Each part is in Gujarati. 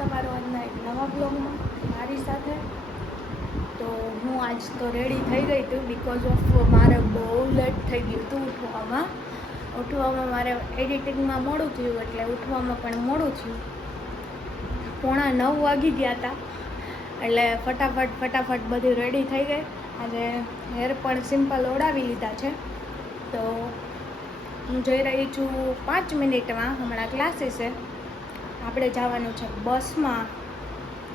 તમારો આજના એક નવા બ્લોગમાં મારી સાથે. તો હું આજ તો રેડી થઈ ગઈ હતી બિકોઝ ઓફ મારે બહુ લેટ થઈ ગયું હતું ઉઠવામાં મારે એડિટિંગમાં મોડું થયું એટલે ઉઠવામાં પણ મોડું થયું. 8:45 વાગી ગયા હતા એટલે ફટાફટ બધું રેડી થઈ ગઈ. અને હેર પણ સિમ્પલ ઓડાવી લીધા છે. તો હું જઈ રહી છું 5 મિનિટમાં હમણાં ક્લાસીસે. આપણે જવાનું છે બસમાં.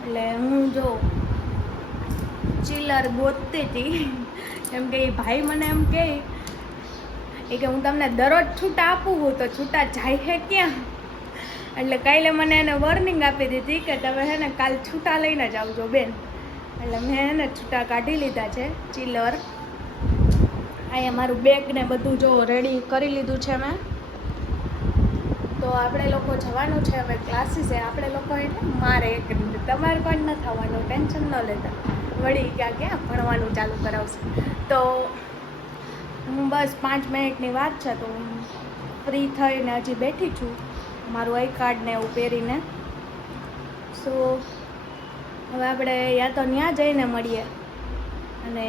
એટલે હું જો ચિલર ગોતતી હતી કેમ કે એ ભાઈ મને એમ કહે કે હું તમને દરરોજ છૂટા આપું છું તો છૂટા જાય છે ક્યાં. એટલે કાલે મને એને વોર્નિંગ આપી દીધી કે તમે હે ને કાલ છૂટા લઈને જ આવજો બેન. એટલે મેં એને છૂટા કાઢી લીધા છે ચિલર. અહીંયા મારું બેગ ને બધું જો રેડી કરી લીધું છે મેં. તો આપણે લોકો જવાનું છે હવે ક્લાસીસે. આપણે લોકો એટલે મારે એક રીતે, તમારે કોઈ ન થવાનું, ટેન્શન ન લેતા. વળી ક્યાં ભણવાનું ચાલુ કરાવશે. તો હું બસ 5 મિનિટની વાત છે તો હું ફ્રી થઈને હજી બેઠી છું મારું આઈ કાર્ડ ને એવું પહેરીને. સો હવે આપણે યા તો ત્યાં જઈને મળીએ અને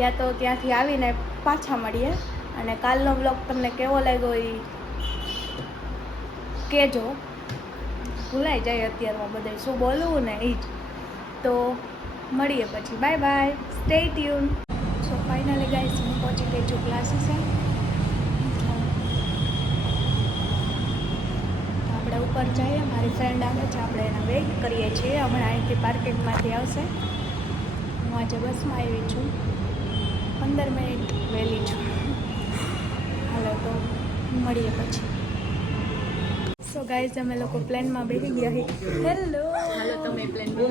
યા તો ત્યાંથી આવીને પાછા મળીએ. અને કાલનો બ્લોગ તમને કેવો લાગ્યો એ કહેજો. ભૂલાઈ જાય અત્યારમાં બધા શું બોલવું ને એ જ. તો મળીએ પછી. Bye bye, stay tune. So finally guys હું પહોંચી ગઈ છું ક્લાસીસે. આપણે ઉપર જઈએ. મારી ફ્રેન્ડ આવે છે, આપણે એના વેઇટ કરીએ છીએ. હમણાં અહીંથી પાર્કિંગમાંથી આવશે. હું આજે બસમાં આવી છું, 15 મિનિટ વહેલી છું. હાલો તો મળીએ પછી. સો ગાઈઝ અમે લોકો પ્લેનમાં બેસી ગયા છીએ. હેલો, હાલો તમે પ્લેનમાં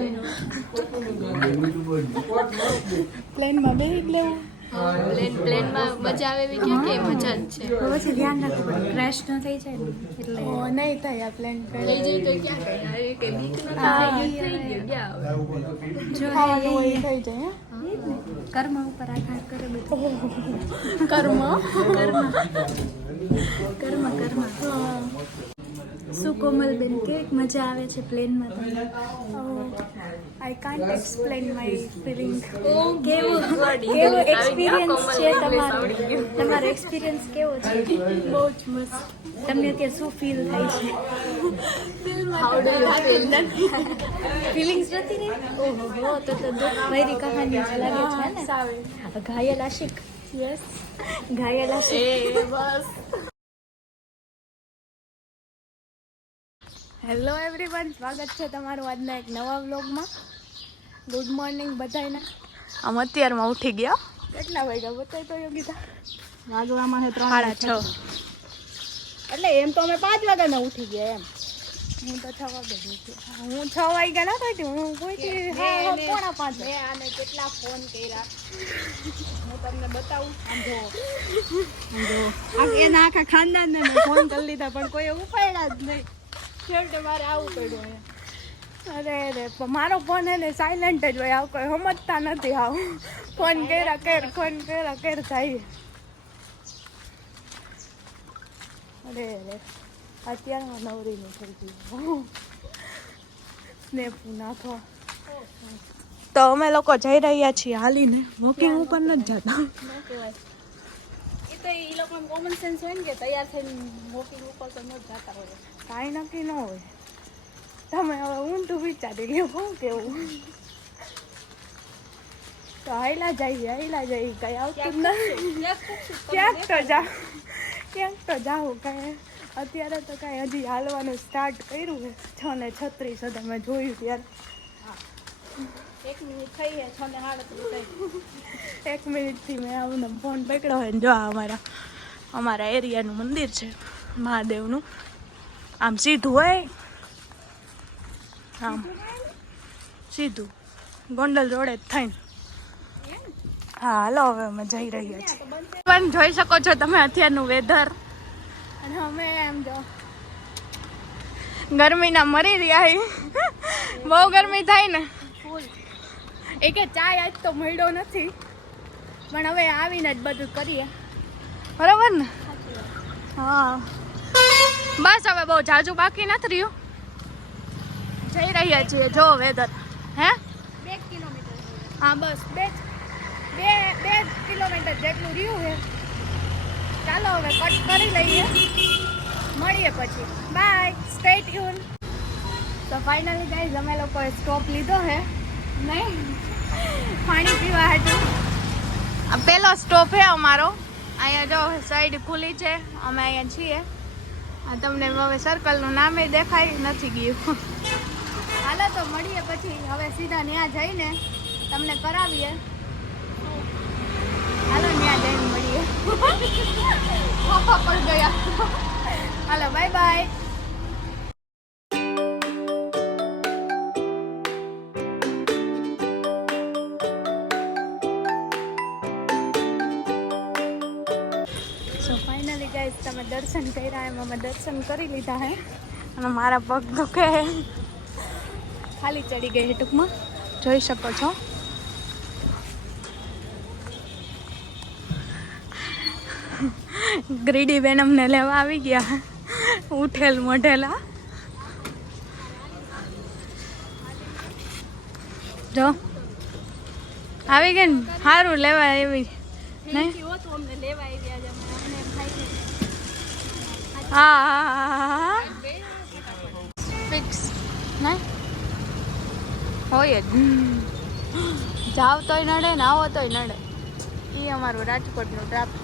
બેસી લેવું. પ્લેનમાં મજા આવે એવી ક્યાં કે મજા જ છે. પછી ધ્યાન રાખવું પડે ક્રેશ ન થઈ જાય ને એટલે નહીં થાય. આ પ્લેન થઈ જાય તો ક્યાં કઈ કે બીક ન થાય થઈ ગયું ગયા જો થઈ જાય. કર્મ ઉપર આધાર કરે બધું. કર્મ શું કોમલબેન કેક મજા આવે છે પ્લેનમાં તમને? I can't explain my feeling. કેવો એક્સપિરિયન્સ છે તમારો એક્સપિરિયન્સ કેવો છે? બહુ જ મસ્ત. તમને અત્યારે શું ફીલ થાય છે? ફિલિંગ્સ નથી ને? ઓહો, તો દુઃખ ભરી કહાની જ લાગે છે ને. ઘાયલ આશિક. યસ, ઘાયલ આશિક. બસ. હેલો એવરીવન, સ્વાગત છે તમારું આજના એક નવા વ્લોગમાં. ગુડ મોર્નિંગ બધાને. આમ અત્યારમાં ઉઠી ગયા. કેટલા વાગ્યા બતાવી તો યોગીતા? વાગવામાં છે 6:30. એટલે એમ તો અમે 5 વાગ્યાના ઉઠી ગયા એમ. હું તો 6 વાગે જ ઉઠી. હું 6 વાગ્યા ના થતી. હું કોઈથી 4:45. મેં આને કેટલા ફોન કર્યા હું તમને બતાવું. એના આખા ખાનદાનને મેં ફોન કરી લીધા પણ કોઈ ઉપાડ્યા જ નહીં. છેવટે મારે આવું પડ્યું. અરે મારો ફોન એને સાયલેન્ટ જ હોય. આવું કોઈ સમજતા નથી. આવું ફોન કર્યા કર થાય. અરે અત્યારમાં નવરી નહીં થઈ ગઈ. સ્નેપ નાખો. તો અમે લોકો જઈ રહ્યા છીએ હાલીને. વોકિંગ ઉપર નથી જતા. એ તો એ લોકોને કોમન સેન્સ હોય ને કે તૈયાર થઈને વોકિંગ ઉપર તો ન જતા હોય. કાંઈ નક્કી ન હોય. તમે હવે ઊંધું વિચારી લ્યો શું કેવું. તો હાઈલા જઈએ કઈ આવતું નથી. ક્યાંક તો જાઉં કાંઈ. અત્યારે તો કાંઈ હજી હાલવાનું સ્ટાર્ટ કર્યું છે. 6:36 હતા મેં જોયું ત્યારે. 1 મિનિટ થઈ છે 6:38 થઈ. 1 મિનિટથી મેં આવું ફોન પકડ્યો હોય ને જો અમારા એરિયાનું મંદિર છે મહાદેવનું. આમ સીધું હોય, આમ સીધું ગોંડલ રોડે જ થઈને. હા હાલો હવે અમે જઈ રહ્યા છીએ. પણ જોઈ શકો છો તમે અત્યારનું વેધર. અને અમે એમ જો ગરમીના મરી રહ્યા. બહુ ગરમી થાય ને. એ કે ચાય આજ તો મળ્યો નથી પણ હવે આવીને જ બધું કરીએ. બરાબર ને? હા બસ હવે બહુ જાજુ બાકી નથી રહ્યું. જઈ રહ્યા છીએ જો વેધર હે 2 કિલોમીટર. હા બસ બે કિલોમીટર જેટલું રહ્યું છે. ચાલો હવે કટ કરી લઈએ, મળીએ પછી. Bye, stay tune. તો ફાઇનલી ગાઈઝ અમે લોકોએ સ્ટોપ લીધો છે નહીં પાણી પીવા હતું. આ પહેલો સ્ટોપ છે અમારો. અહીંયા જો સાઈડ ખુલ્લી છે, અમે અહીંયા છીએ. આ તમને હવે સર્કલનું નામે દેખાય નથી ગયું. હાલો તો મળીએ પછી. હવે સીધા ત્યાં જઈને તમને કરાવીએ. હાલો ત્યાં જઈને મળીએ. પાપા પર ગયા. હાલો bye bye. So finally guys તમે દર્શન કર્યા એમ અમે દર્શન કરી લીધા હે અને મારા પગ દુખે ખાલી ચડી ગઈ છે ટૂંકમાં, જોઈ શકો છો. ગ્રીડી બેન અમને લેવા આવી ગયા, ઉઠેલ મોઢેલા. જો આવી ગઈ ને, સારું લેવા એવી નહીં. અમને લેવા આવ્યા છે, અમને ખાઈ હા ફિક્સ નહીં હોય જ. જાવ તોય નડે ને આવો તોય નડે. એ અમારું રાજકોટનું ટ્રાફિક.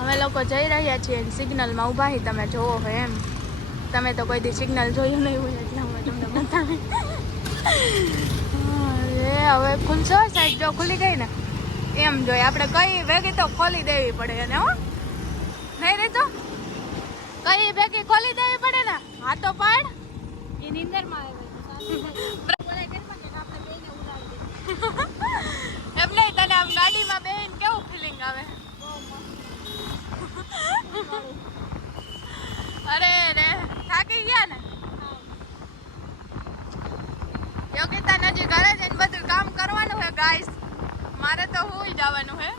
અમે લોકો જઈ રહ્યા છીએ સિગ્નલમાં ઊભા છીએ. તમે જોવો હોય એમ, તમે તો કોઈ દી સિગ્નલ જોયું નહીં હોય એટલે અમે તમને બતાવે. એ હવે ખુલશો સાઈડ જો ખુલી ગઈ ને એમ જોઈએ આપણે. કઈ ભેગી તો ખોલી દેવી પડે એને. હો નહીં રે તો કઈ ભેગી ખોલી દેવી પડે ને. હા તો પાડ એ નીંદરમાં આવે એમ નહીં. તને આમ ગાડીમાં બેહીને કેવું ફિલિંગ આવે? અરે રે થાકી ગયા ને. યોગિતા નજી ઘરે જઈને બધું કામ કરવાનું હે ગાઈસ. મારે તો હુઈ જવાનું હે.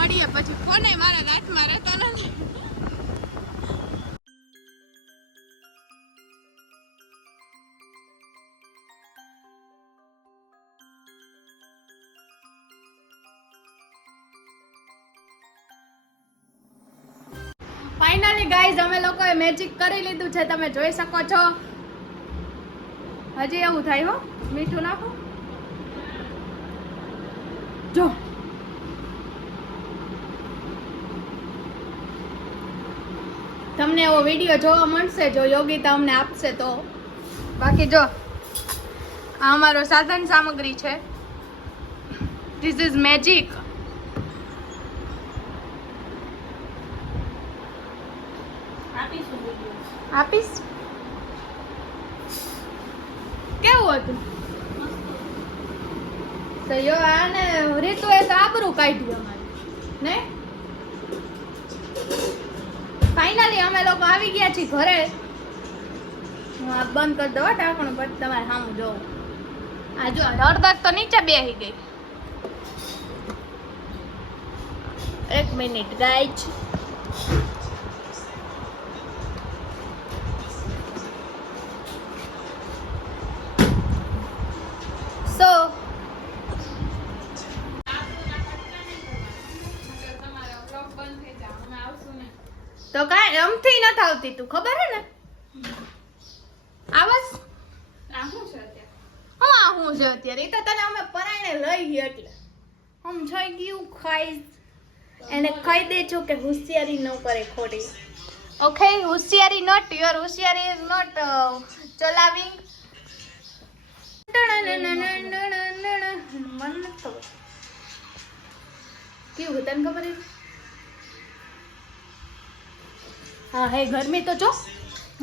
મળીએ પછી. ફોન મારા હાથમાં રહેતો નથી. ફાઇનલી ગાઈઝ અમે લોકોએ મેજિક કરી લીધું છે, તમે જોઈ શકો છો. હજી એવું થાય હો. મીઠું નાખો જો. તમને એવો વિડીયો જોવા મળશે જો યોગિતા અમને આપશે તો. બાકી જો આ અમારો સાધન સામગ્રી છે. This is magic. આપીશ. કેવું હતું તો યો આને રીતુએ તો આબરૂ કાઢ્યું અમારી ને. ફાઇનલી અમે લોકો આવી ગયા છીએ ઘરે. હું આ બંધ કરી દો ઢાંકણું પછી તમારે સામું જોવું. આ જો હળદર તો નીચે બેસી ગઈ. એક મિનિટ ગાઈઝ. સો તો કાંઈ રમતી નથી આવતી. તું ખબર હે ને આવસ હું છે અત્યારે. એ તો તને અમે પરાણે લઈ ગયા એટલે હમ થઈ ગયું. ખાઈ એને કહી દેજો કે હોશિયારી ન કરે ખોટી. ઓકે હોશિયારી નોટ યોર હોશિયારી ઇઝ નોટ ચલાવિંગ. મને નથી ખબર કેવું તને ખબર છે. હા હે ગરમી તો જો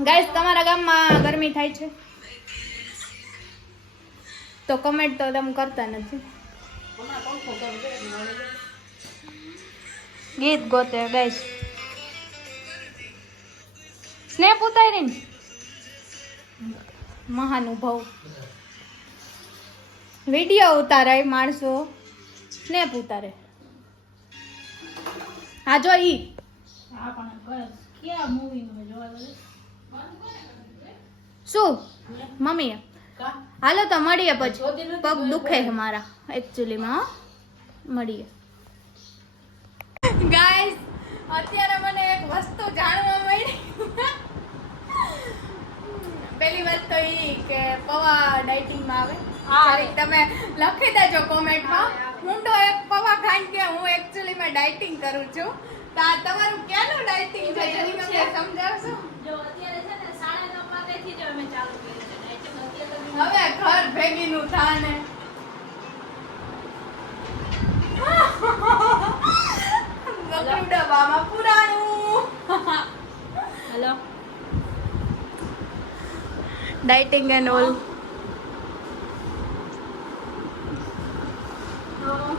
ગાઈસ તમારા ગામમાં ગરમી થાય છે તો કમેન્ટ તો તમે કરતા નથી. ગીત ગોતે ગાઈસ. સ્નેપ ઉતારીને મહાનુભાવ વિડીયો ઉતારાય માણસો સ્નેપ ઉતારે. હા જો ઈ હા પણ બસ ક્યાં મૂવીમાં જોવા દે શું મમ્મી હાલો તો મળીએ પછી. પગ દુખે છે મારા એકચ્યુઅલીમાં. મળીએ ગાઈસ. અત્યારે મને એક વસ્તુ જાણવા મળી. પહેલી વાત તો ઈ કે પૌવા ડાયટિંગમાં આવે. સોરી તમે લખી દેજો કોમેન્ટમાં. હું તો એક પૌવા ખાઈને કે હું એકચ્યુઅલીમાં ડાયટિંગ કરું છું. તો આ તમારું ક્યાંનું ડાયટિંગ છે જરી મને સમજાવશો? જો અત્યારે છે ને 9:30 વાગ્યાથી જ અમે ચાલુ કર્યું છે ડાયટિંગ. અત્યારે હવે ઘર ભેગીનું થાને. ડબ્બામાં પુરાણું. Hello dieting and all.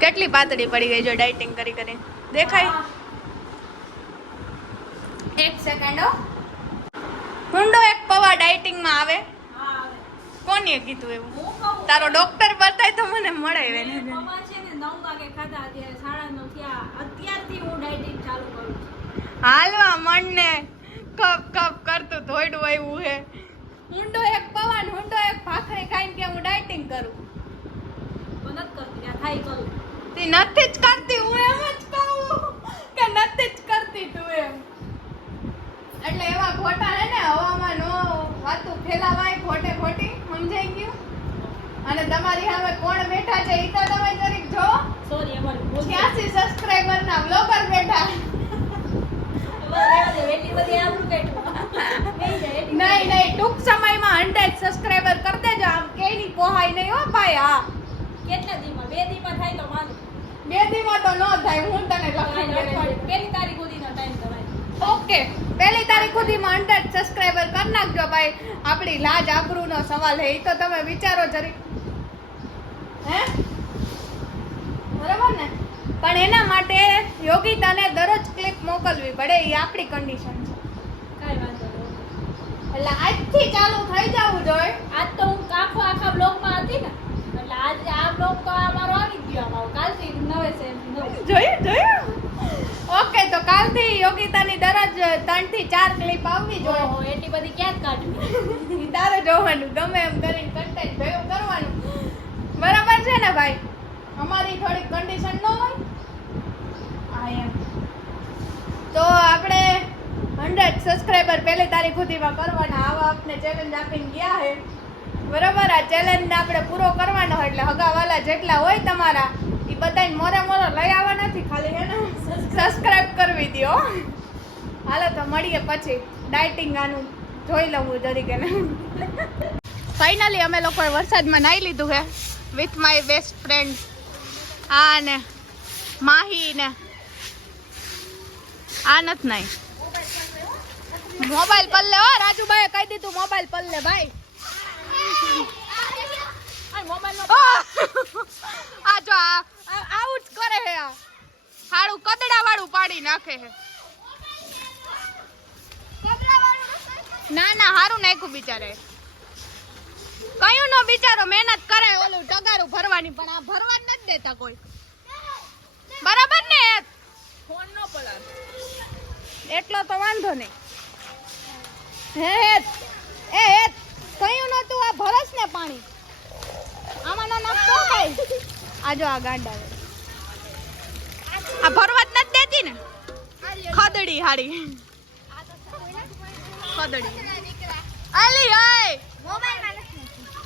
કેટલી પાતળી પડી ગઈ જો ડાયટિંગ કરી કરી. દેખાય? એક સેકન્ડ હો. હુંડો એક પૌવા ડાયટિંગમાં આવે. હા આવે કોને કીધું એવું? હું કહું તારો ડોક્ટર બતાય તો મને મળે એને. મેં પૌવા છે ને 9 વાગે ખાધા. અત્યારે 9:30 થયા. અત્યારથી હું ડાયટિંગ ચાલુ કરું છું. હાલવા મણને કપ કપ કરતું ધોઈડું આવ્યું હે. હુંડો એક પૌવા ને હુંડો એક ભાખરી ખાઈને કે હું ડાયટિંગ કરું. તો નથી કરતી આ થાય કરું. તી નથી જ કરતી. હું એમ જ કહું કે નથી જ કરતી તું એમ. એટલે એવા ખોટા હે ને હવામાં નો વાતું ફેલાવાય ખોટે ખોટી. સમજાઈ ગયું? અને તમારી સામે કોણ બેઠા છે ઈ તો તમે જરીક જો. સોરી અમારી ભૂલ છે. 86 સબસ્ક્રાઇબર ના બ્લોગર બેઠા. એટલી બધી આબરૂ કાઢ્યું. નહીં નહીં ટૂંક સમયમાં 100 સબસ્ક્રાઇબર કરી દેજો. આમ કેની પોહાય નહીં હો ભાઈ. હા કેટલા દીમાં 2 દીમાં થાય તો માનું. 2 દીમાં તો ન થાય. હું તને લખી દઉં. પહેલી તારીખ સુધીનો ટાઈમ તમારે. ઓકે 1 તારીખ સુધીમાં 100 સબસ્ક્રાઇબર કરી નાખજો ભાઈ. આપણી લાજ આબરૂનો સવાલ હે. ઈ તો તમે વિચારો જરી. હે બરાબર ને? પણ એના માટે યોગિતાને દરરોજ ક્લિપ મોકલવી પડે. એ આપણી કન્ડિશન છે. કાંઈ વાંધો નહીં. એટલે આજથી ચાલુ થઈ જવું જોઈએ. આજ તો હું આખા બ્લોગમાં હતી ને એટલે આજે આ બ્લોગ તો અમારો આવી ગયો. અમારો કાલથી નવે છે જોયું. ઓકે તો કાલથી યોગિતાની દરરોજ 3 થી 4 ક્લિપ આવવી જોઈએ. ઓહો એટલી બધી ક્યાં કાઢવી. તારે જોવાનું ગમે એમ કરીને કન્ટેન્ટ ભેગું કરવાનું. બરાબર છે ને ભાઈ? અમારી થોડીક કન્ડિશન ન હોય. હા એમ. તો આપણે 100 સબસ્ક્રાઇબર 1 તારીખ સુધીમાં કરવાના. આવા આપણે ચેલેન્જ આપીને ગયા હે. બરાબર? આ ચેલેન્જ આપણે પૂરો કરવાનો હોય એટલે હગાવાલા જેટલા હોય તમારા એ બધાને મોરે લઈ આવવા નથી. ખાલી હે ને સબસ્ક્રાઇબ કરવી દો. હાલો તો મળીએ પછી. ડાયટિંગ આનું જોઈ લઉં જરીક એને. ફાઇનલી અમે લોકોએ વરસાદમાં નાહી લીધું હે વિથ માય બેસ્ટ ફ્રેન્ડ. આ ને માહી ને આ નથી નાઈ. મોબાઈલ પલ્લે હો રાજુભાઈ કહી દીધું. મોબાઈલ પલ્લે ભાઈ. આ જો આવું જ કરે હે. આ હાડું કદડા વાળું પાડી નાખે હે. ના ના હારું નાખ્યું બિચારે. કયું નો બિચારો મહેનત કરે ઓલું ટગારું ભરવાની પણ આ ભરવા નથી દેતા કોઈ. બરાબર ને? ફોન નો પડાવ. એટલો તો વાંધો નહીં. હે કયું નતું આ ભરસ ને પાણી આમાં ના નાખતો ભાઈ. આ જો આ ગાંડા આ ભરવા જ નથી દેતી ને. ખદડી હાડી ખદડી આલી ઓય મોબાઈલ માં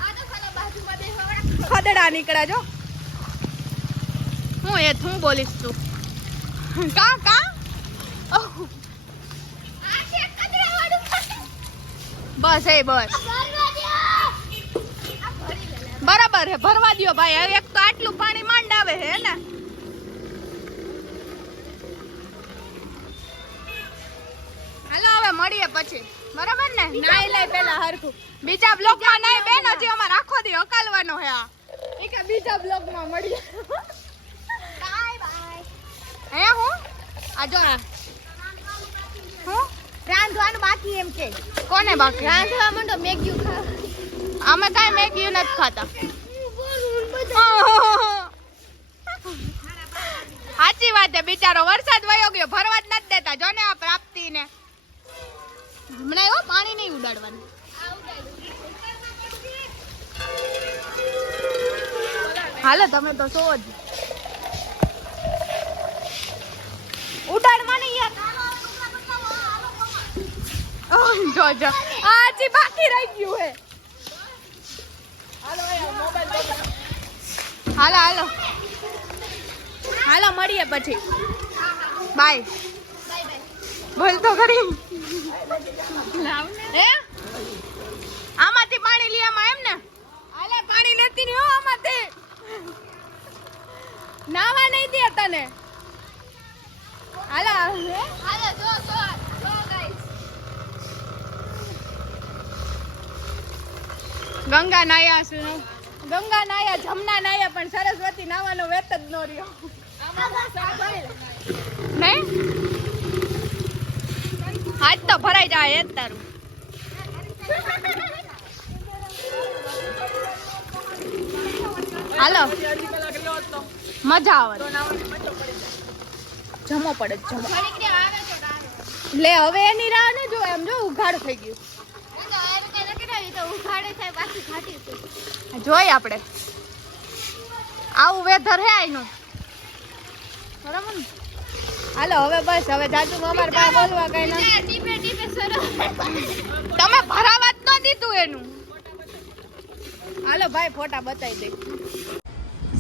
આ તો ખાલી બાજુમાં દેખવા ખદડા નીકળ્યા જો. હું બોલીશ તું કા બસ બસ બરાબર હે. ભરવા દ્યો ભાઈ. એક તો આટલું પાણી માંડ આવે હે ને. હાલો હવે મળીએ પછી. બરાબર ને? નાઈ લઈ પેલા હરખું. બીજા બ્લોગ માં નાઈ બેન. હજી અમાર આખો દી હકાલવાનો હે. આ એ કે બીજા બ્લોગ માં મળીએ. Bye bye. હે હું આ જો આ હું રાંધવાનું બાકી એમ કે કોને બાકી રાંધવા માંડો મેગી ખા અમે કાંઈ મેગી નથી ખાતા સાચી વાત છે બિચારો વરસાદ વયો ગયો ભરવા જ નથી દેતા જો ને આ પ્રાપ્તિ ને હમણાં એવો પાણી નહીં ઉડાડવાનું હાલો તમે તો સો જ ઉડાડવાની યાર જો જો આજી બાકી રહી ગયું હે હાલો હાલો હાલો મળીએ પછી બાય બોલ તો ખરી હે આમાંથી પાણી લીયામાં એમ ને હાલે પાણી લેતી નહીં હો આમાંથી નાવા નહીં દે તને હાલો હાલો જો ગાઈસ ગંગા નાયા જમના નાયા પણ સરસ્વતી નાવાનો વેત જ ન રહ્યો નહીં હાથ તો ભરાઈ જાય જ તારું હાલો મજા આવે જમો પડે જમો લે હવે એની રાહ ન જો એમ જો ઉઘાડ થઈ ગયું જોઈ આપણે આવું વેધર હે આઈનું બરાબર ને હાલો હવે બસ હવે જાજુ અમાર પાસે બોલવા કઈ ના તમે ભરાવા જ ન દીધું એનું હાલો ભાઈ ફોટા બતાવી દે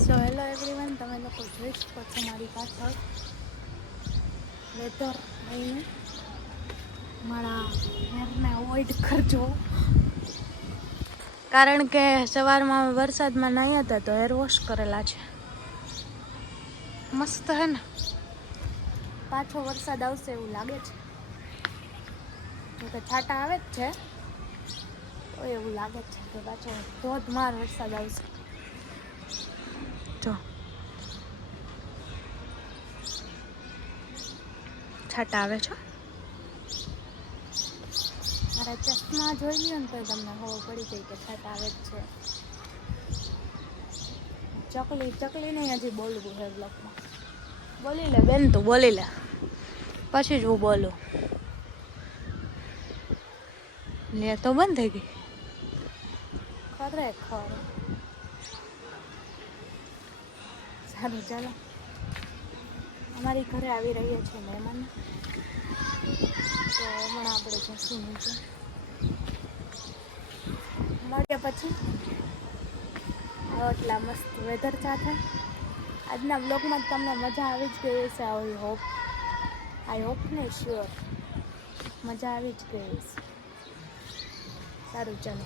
સો હેલો એવરીવન તમે લોકો જોઈ શકો છો મારી પાછળ વેધર આવીને મારા હેરને અવોઇડ કરજો કારણ કે સવારમાં વરસાદમાં નાહ્યા હતા તો હેર વોશ કરેલા છે મસ્ત હે ને પાછો વરસાદ આવશે એવું લાગે છે જો કે છાંટા આવે જ છે તો એવું લાગે છે કે પાછો ધોધમાર વરસાદ આવશે જો છાંટા આવે છે મારા ચશ્મા જોઈ લ્યો ને તો તમને ખબર પડી જાય કે છાંટા આવે જ છે ચકલી નહીં હજી બોલવું છે બ્લોગમાં બોલી લે બેન તું બોલી લે પછી જ હું બોલું લે તો બંધ થઈ ગઈ ખરેખર સારું ચાલો અમારી ઘરે આવી રહ્યા છે મહેમાન તો હમણાં આપણે જશું નીચે મળીએ પછી આટલા મસ્ત વેધર સાથે આજના બ્લોગમાં તમને મજા આવી જ ગઈ હશે આઈ હોપ ને શ્યોર મજા આવી જ ગઈ હશે સારું ચાલો